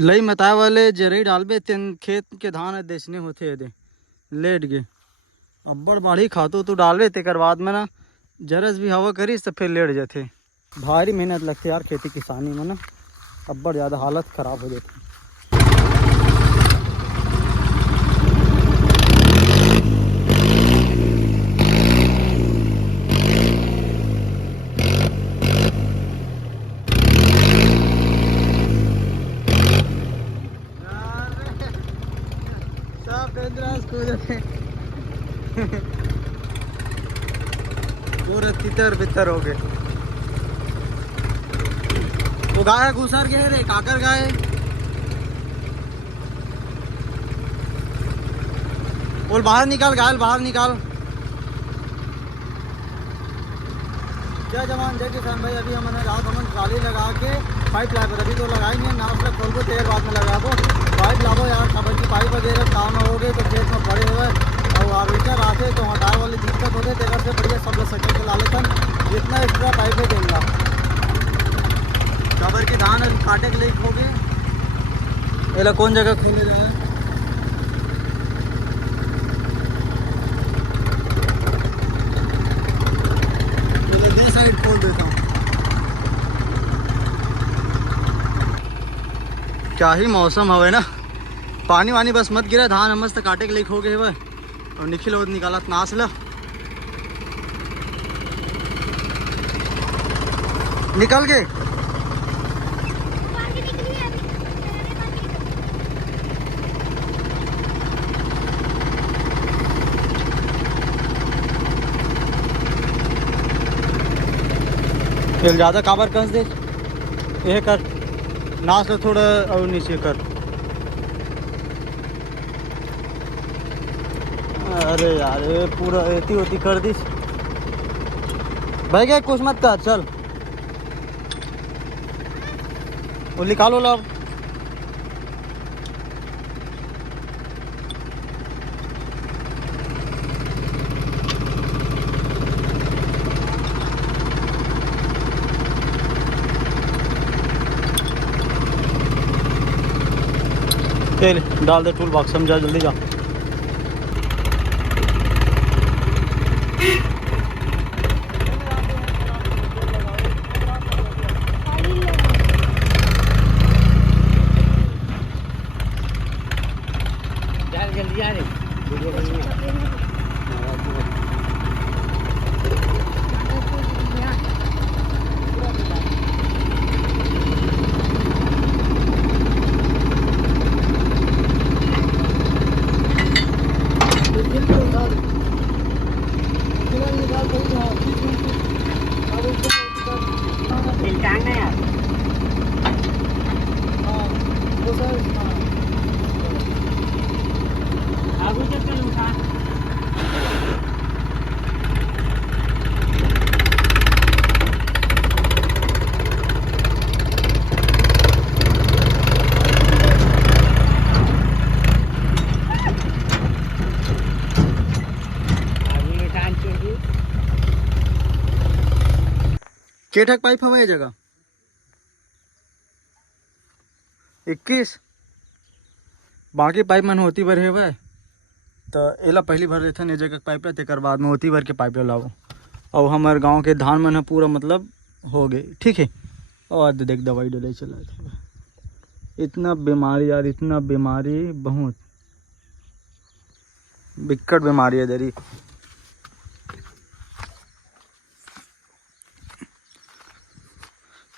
लई मताए वाले जरई डालबे तेन खेत के धान देसने होते दे लेट गे अब्बड़ बाढ़ी खातो तू डालबे तेकर बाद में ना जरस भी हवा करिस तो फिर लेट जाते। भारी मेहनत लगती यार खेती किसानी में ना, अब्बड़ ज़्यादा हालत ख़राब हो जाती। पूरे तितर बितर हो गए। वो गाय घुसर गए रे काकर गाय। बोल बाहर निकाल गायल बाहर निकाल। जय जवान जय किसान भाई। अभी हमने रात हम ट्राली लगा के पाइप ला अभी तो लगाएंगे ना उसका खोल को तेर बाद में लगा दो पाइप लाओ यार। खबर की पाइप वगैरह काम हो गए तो खेत में पड़े हुए और आर्वेस्टर आते तो हटाए वाली दिक्कत होते तेकर से बढ़िया सब लोग सच्चे चला लेते जितना एक्स्ट्रा पाइप है देंगे। खबर की धान काटे के लिए हो गए एला कौन जगह खोले रहे हैं। साइड खोल देता हूँ। क्या ही मौसम हवे ना, पानी वानी बस मत गिरा। धान मस्त काटे के लिए हो गए हुए और निखिल वो निकालत नास ला निकल गए। फिर ज़्यादा काबर कंस दे ये कर नाच तो थोड़ा और नीचे कर। अरे यार ये पूरा एती होती कर दी भाई। क्या कुछ मत कर चल वो निकालो लो। तेल डाल दे टूल बॉक्स समझा जल्दी जा। जल्दी आ रही केठक पाइप हमें जगह 21 बाकी पाइप मन होती भर है तो एला पहली भर लेते ये जगह पाइप ला तेकर बाद में होती भर के पाइप ला लाओ। और हमारे गांव के धान मन पूरा मतलब हो गए ठीक है। और देख दवाई डले चला इतना बीमारी यार इतना बीमारी बहुत बिकट बीमारी है दरी।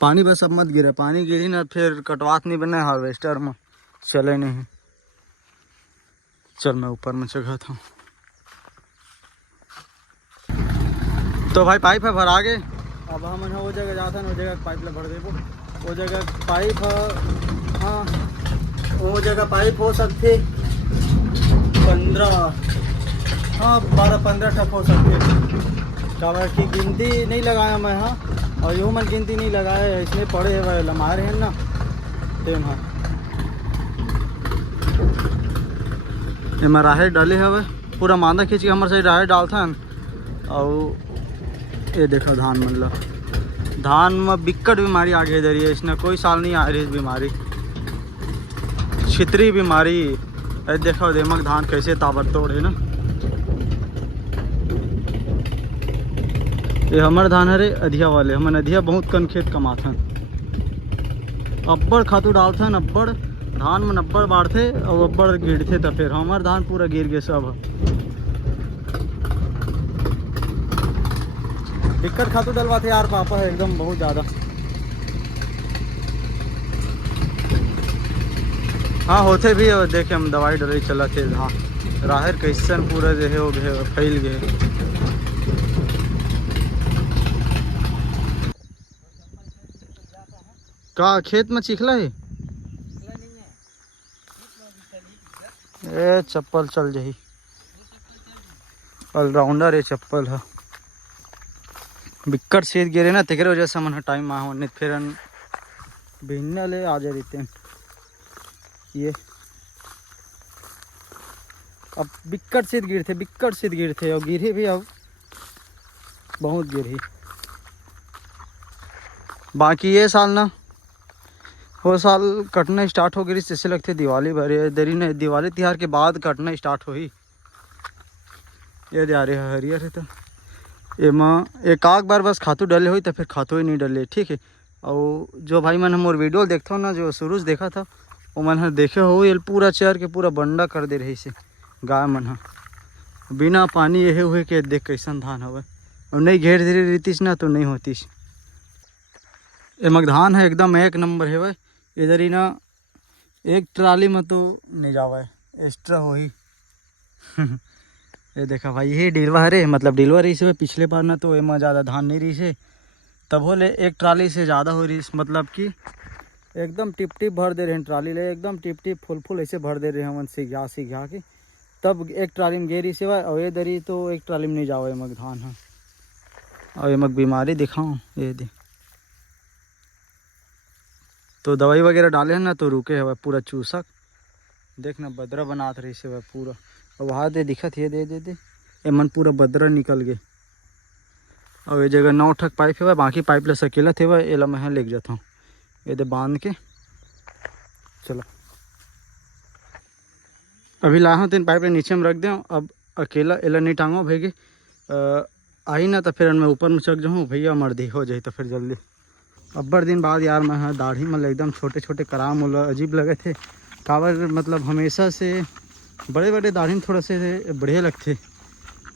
पानी बस अब मत गिरे, पानी गिरी ना फिर कटवात नहीं बने हार्वेस्टर में चले नहीं। चल मैं ऊपर में चढ़ा था तो भाई पाइप है भरा गए। अब हम वो जगह जाता है वो जगह पाइप ला भर देबो। वो जगह पाइप हाँ वो जगह पाइप हो सकते 15 हाँ 12-15 ठप हो सकते। काबर की गिनती नहीं लगाया मैं हाँ और यूँ मन गिनती नहीं लगाया इसमें पड़े हुए लमार हैं ना टेम हाँ ये राहेर डाले हवे पूरा मांदा खींच के हमारे साइड राहेर डालता और ये देखो धान मतलब धान में बिकट बीमारी आ गई इधर है। इसने कोई साल नहीं आ रही इस बीमारी। छितरी बीमारी। अरे देखो देमक धान कैसे ताबड़तोड़ है ना। ये हमार धान है रे अधिया वाले, हमन अधिया बहुत कन खेत कमाथन। अब्बड़ खातू डालथन, अब्बड़ धान में अब्बड़ बाढ़थे और अब्बड़ गिरथे, तो फिर हमार धान पूरा गिर गए सब। दिक्कत खातू डलवाथे यार पापा है एकदम बहुत ज़्यादा। हाँ होते भी है, देखे हम दवाई डरे चला थे। हाँ राहर कैसन पूरा जो है वो फैल गए। का खेत में चिखला है? ए चप्पल चल जाही, ऑलराउंडर ये चप्पल है। बिक्कट सीध गिरे ना तेरे वजह से मन टाइम आ होने फिर बिन्ने ले आ जाए रहते हैं। ये अब बिक्कट सीध गिरते, बिक्कट सीध गिरते और गिरे भी अब बहुत गिरी। बाकी ये साल ना वो साल कटना स्टार्ट हो गई, जैसे लगते दिवाली भरे दरी ने, दिवाली त्योहार के बाद कटना स्टार्ट हो ही। ये दे आ रहे है हरियर है तो एमा एक आग बार बस खातू डले हुई तो फिर खातू ही नहीं डले। ठीक है। और जो भाई मन हम और वीडियो देखता हूँ ना, जो शुरू से देखा था वो मन देखे हो ये पूरा चेयर के पूरा बंडा कर दे रही से गाय मन बिना पानी ये हुए के देख कैसन धान हवे। और नहीं घेर धीरे रहतीस ना तो नहीं होतीस। एमक धान है एकदम एक नंबर है भाई। इधर ही ना एक ट्राली में तो नहीं जावा है, एक्स्ट्रा हो ही। ये देखा भाई ये डीलवा रे, मतलब डीलवा रही से पिछले बार ना तो एमा ज़्यादा धान नहीं रही से, तब हो ले एक ट्राली से ज़्यादा हो रही। मतलब कि एकदम टिप टिप भर दे रहे हैं ट्राली ले, एकदम टिप टिप फुल फुल ऐसे भर दे रहे हैं हमन सीघा के, तब एक ट्राली में गेरी से और ये दरी तो एक ट्राली में नहीं जाओ एमक धान है। और एमक बीमारी दिखाऊँ ये दे तो दवाई वगैरह डाले हैं ना तो रुके है पूरा चूसक। देखना बदरा बनात रही से पूरा, और वहाँ दे दिखत है दे दे दे एमन पूरा बदरा निकल गए। और ये जगह 9 ठक पाइप है, बाकी पाइप ले सकेला थे वह एला मैं लेके जाता हूँ। ये दे बांध के चलो अभी ला हूँ तीन पाइप नीचे में रख दें। अब अकेला एला नहीं टांगो भेगे आई ना तो फिर मैं ऊपर में चढ़ जाऊँ भैया मर्दी हो जाए तो फिर जल्दी। अब्बर दिन बाद यार मैं दाढ़ी में एकदम छोटे छोटे कराम अजीब लगे थे कावर, मतलब हमेशा से बड़े बड़े दाढ़ी थोड़ा से बढ़िया लगते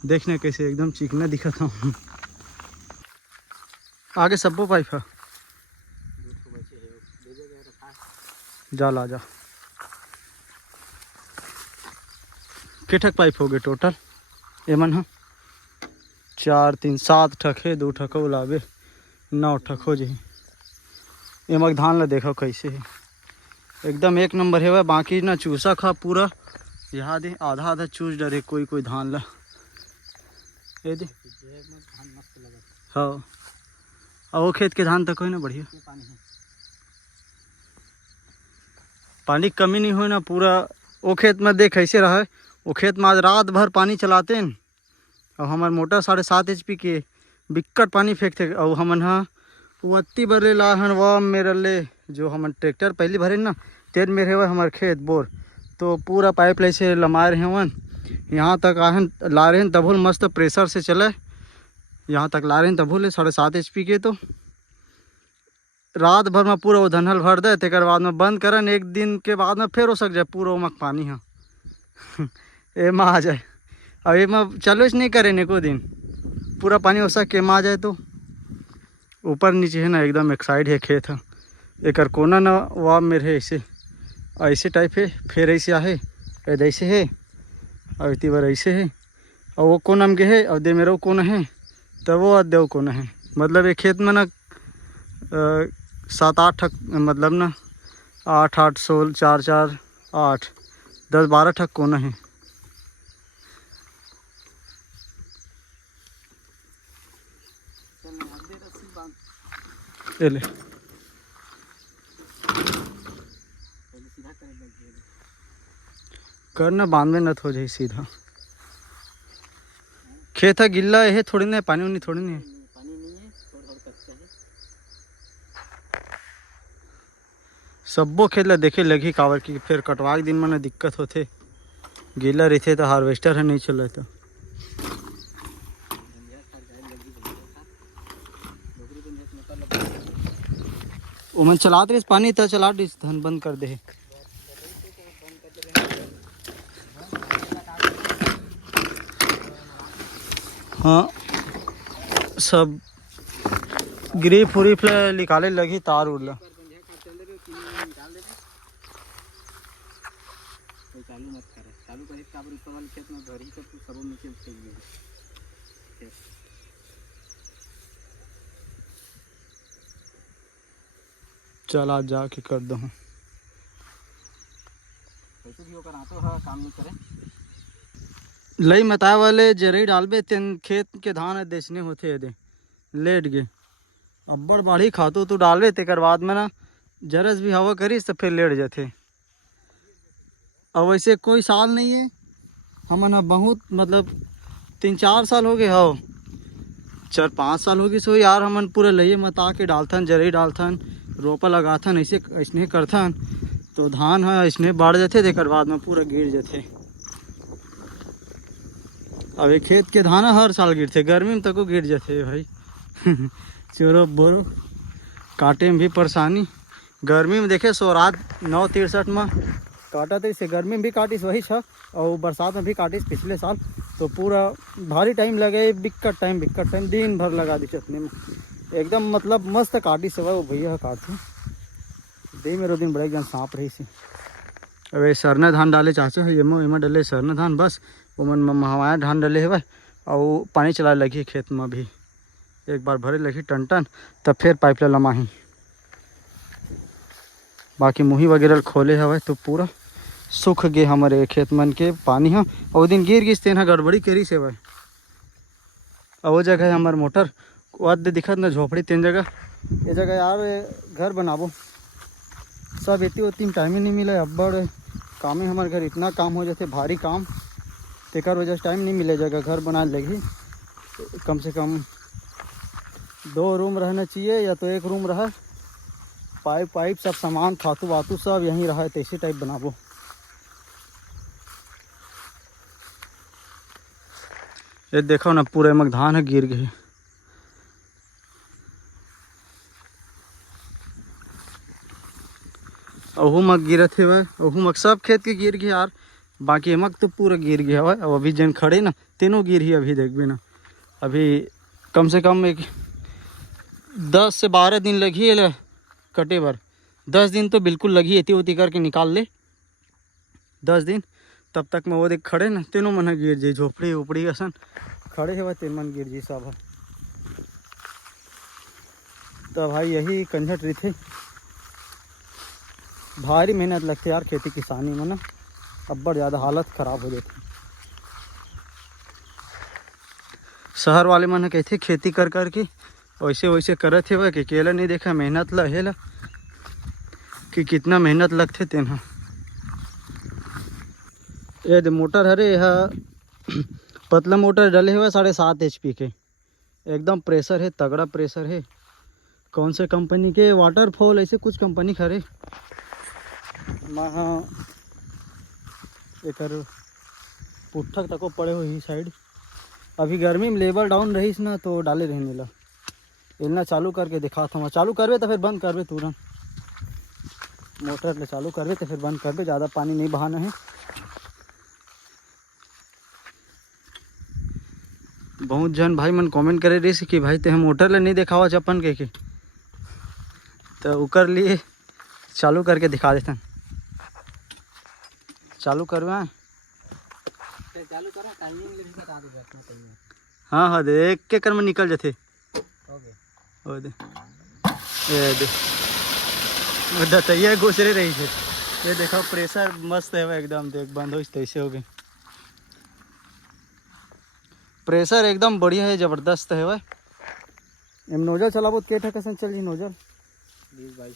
देखने, कैसे एकदम चिकना दिखा था। आगे सबो पाइप है जा ला जा। किठक पाइप हो गए टोटल एमन है 4 3 7 ठक है, 2 ठक उलावे 9 ठक हो जाए। एमक धान ला देखो कैसे है एकदम एक नंबर है। बाकी ना चूसा खा पूरा यहाँ दे आधा आधा चूस डरे कोई कोई धान ला ये दे। हाँ और वो खेत के धान तक हो ना बढ़िया पानी कमी नहीं हो ना पूरा। वो खेत में देख कैसे रहा है, वो खेत में आज रात भर पानी चलाते हैं और हमारे मोटर 7.5 HP के बिक्कट पानी फेंकते। और हमन हाँ वत्ती भरे ला हन वह मेरे ले जो हम ट्रैक्टर पहले भरे ना तेज मेरे हुआ हमारे खेत बोर, तो पूरा पाइप लाइन से लमा रहे हैं यहाँ तक आहन ला रहे हैं तब मस्त प्रेशर से चले यहाँ तक ला रहे हैं तब 7.5 HP के। तो रात भर में पूरा वो धनहल भर दे तेकर बाद में बंद करन, एक दिन के बाद में फिर हो सक जाए पूरा उमक पानी है एम आ जाए। अब एम चलो नहीं करे एको दिन पूरा पानी हो सक एम आ जाए तो ऊपर नीचे है ना एकदम एक साइड है खेत है एक कोना ना वहाँ मेरे ऐसे ऐसे टाइप है, फिर ऐसे आहे ऐसे है और इतनी बार ऐसे है और वो कोना में है और दे मेरा वो कोना है तब वो देव कोना है। मतलब एक खेत में ना 7-8 ठक मतलब ना 8-8 16 4-4 8 10-12 ठक कोना है। ले करना बांध में न हो जाए सीधा। खेत है गिल्ला है थोड़ी नहीं, पानी उनी थोड़ी नहीं है, पानी नहीं है थोड़ा कच्चा है। सब्बो खेत ला देखे लगी काबर की फिर कटवा के दिन में दिक्कत होते, गीला रहते तो हार्वेस्टर है नहीं चले तो। ओमन चलाते रहे पानी तो चला दिस धन बंद कर दे। हाँ सब ग्रीफ उरीफ निकाले लगी तार उड़ला। चालू मत करे, चालू करे काबर ऊपर वाले खेत में धरी सब तो सब नीचे उतर गए। चल आज जाके कर दो। कैसे भी होकर आतो है काम नहीं करे। लई मताए वाले जरई डालबे तेन खेत के धान देसने होते है दे लेट गए। अब्बड़ बाढ़ी खातू तू डालबे तेकर बाद में ना जरस भी हवा करिस तो फिर लेट जाते। अब वैसे कोई साल नहीं है, हमन बहुत मतलब 3-4 साल हो गए हो, 4-5 साल हो गए सो यार हमन पूरा लइए मता के डालथन, जरई डालथन, रोपा लगाथन, ऐसे ऐसने करथन तो धान है ऐसने बाढ़ जाते तेकर बाद में पूरा गिर जाते। अब ये खेत के धान हर साल गिरते, गर्मी में तको गिर जाते भाई। चोरो बोरो काटे में भी परेशानी। गर्मी में देखे सो रात 9:63 में काटा थे, इसे गर्मी में भी काटिस वही छ और बरसात में भी काटिस पिछले साल, तो पूरा भारी टाइम लगे, बिक्कट टाइम दिन भर लगा दी चटने में एकदम मतलब मस्त काटी से वो भैया काटते दे मेरो दिन बड़े एकदम सांप रही सी। अब सरना धान डाले चाचा है एमा डले सरना धान, बस वो मन हमाया धान डले है और पानी चला लगी खेत में भी एक बार भरे लगी टन तब फिर पाइप ला लमाही। बाकी मुही वगैरह खोले हवे तो पूरा सूख गए हमारे खेत मन के पानी है और दिन गिर गिस तेन गड़बड़ी करी से भाई। और वो जगह है हमारे मोटर वाद दिखत ना झोपड़ी तीन जगह, ये जगह यार घर बनाबो सब इतनी उतनी टाइम ही नहीं मिले। अब्बड़ काम है हमारे घर, इतना काम हो जाते भारी काम तेकर वजह से टाइम नहीं मिले जगह घर बना लगी। कम से कम 2 रूम रहना चाहिए या तो 1 रूम रहा, पाइप सब सामान खातू वातू सब यहीं रहा है, तैसी टाइप बनाबो। ये देखो ना पूरे मग धान है गिर गए। अहू मग गिरत है वह, अहू मग सब खेत के गिर गए यार, बाकी मग तो पूरा गिर गया हुआ। अब अभी जन खड़े ना तीनों गिर ही अभी देख भी ना, अभी कम से कम एक 10 से 12 दिन लगी है कटे बार। 10 दिन तो बिल्कुल लगी एती उती करके निकाल ले 10 दिन, तब तक मैं वो देख खड़े ना तीनों मन गिर जाए, झोपड़ी उपड़ी असन खड़े है वह तीन मन गिर जी सब है। तो भाई यही कंझट रही थी, भारी मेहनत लगती यार खेती किसानी में ना, अब्बड़ ज़्यादा हालत ख़राब हो जाती। शहर वाले मन कहते खेती कर कर के वैसे वैसे करत है वह कि केला नहीं देखा मेहनत ला है ला कि कितना मेहनत लगते तेना। ये मोटर हरे यह पतला मोटर डले हुए 7.5 HP के, एकदम प्रेशर है, तगड़ा प्रेशर है। कौन से कंपनी के वाटरफॉल ऐसे कुछ कंपनी खरे वहाँ एक पुट्ठक तक पड़े हो ही साइड। अभी गर्मी में लेवल डाउन रही ना तो डाले रहने ला इतना चालू करके दिखा था। चालू करवे तो फिर बंद करवे तुरंत, मोटर ले चालू करवे तो फिर बंद करवे, ज़्यादा पानी नहीं बहाना है। बहुत जन भाई मन कमेंट करे रही कि भाई ते हम मोटर ले नहीं दिखावा चप्पन के तो उकर लिए चालू करके दिखा देते हैं। चालू करवा चालू करो टाइमिंग ले भी बता दे अपना टाइमिंग। हाँ हाँ दे एक के कर में निकल जाते ओ दे ये दे दतैया गुजरे रही है। ये देखो प्रेशर मस्त है एकदम, देख बंद हो तैसे हो गए। प्रेशर एकदम बढ़िया है, ज़बरदस्त है वह। एम नोजल चलाबो के ठक असन चल जी नोजल 20-22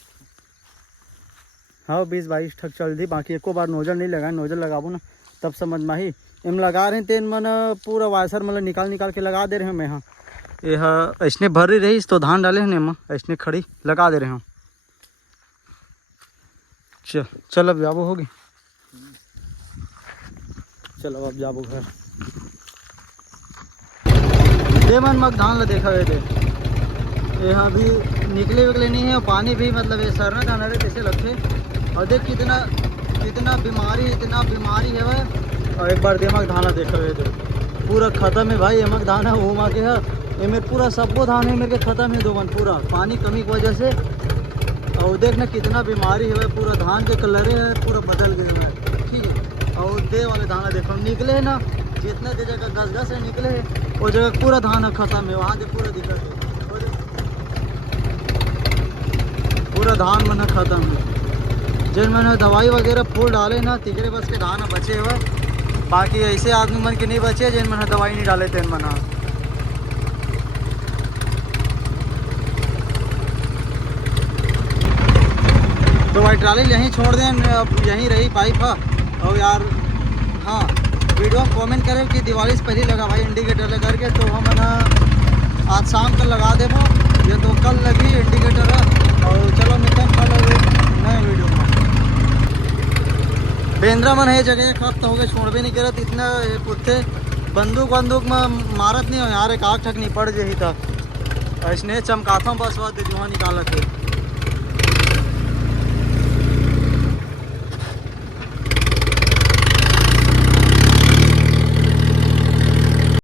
हाँ 20-22 ठक चल दी। बाकी एको बार नोजल नहीं लगा, नोजल लगाबो ना तब समझ में ही। एम लगा रहे तेन मन पूरा वायसर मतलब निकाल के लगा दे रहे हैं मैं। हाँ यह ऐसने भरी रही तो धान डाले हैं एमा ऐसने खड़ी लगा दे रहे हैं। चल अब जाबो होगी। चलो अब जाबो घर। ये मन मग धान ला देखा हुए थे, यहाँ भी निकले विकले नहीं है, और पानी भी मतलब ये सरना धान रहे कैसे लगते। और देख कितना कितना बीमारी है वह। और एक बार दिमाग धाना देखा हुए थे, पूरा ख़त्म है भाई। एमक धान है वो माँ के है, ये मेरे पूरा सबको धान है मेरे के ख़त्म है दो मन पूरा पानी कमी की वजह से। और देखना कितना बीमारी है, पूरा धान के कलरे है पूरा बदल गए है, ठीक है। और दे वाले धाना देखो निकले है ना, जितना दे जगह घस घस है निकले है वो जगह पूरा धान खत्म है, वहाँ से पूरा दिक्कत है, पूरा धान मन खत्म है। जिन मैंने दवाई वगैरह फूल डाले ना तिगरे बस के धान बचे हुए, बाकी ऐसे आदमी मन के नहीं बचे जिन मैंने दवाई नहीं डाले तेन मना। तो भाई ट्राली यहीं छोड़ दें, अब यहीं रही पाइप। और यार हाँ वीडियो में कमेंट करें कि दिवाली से पहले लगा भाई इंडिकेटर लगा करके, तो हम ना आज शाम कल लगा दे वो, ये तो कल लगी इंडिकेटर। और चलो मिलते हैं कल नए वीडियो में। बेंद्रा मन है जगह एक हफ्ता हो गए छोड़ भी नहीं करत, इतना कुत्ते बंदूक में मारत नहीं हो यार, एक आग ठक नहीं पड़ जाही तक ऐसने चमकाता बस वह जो निकालत है।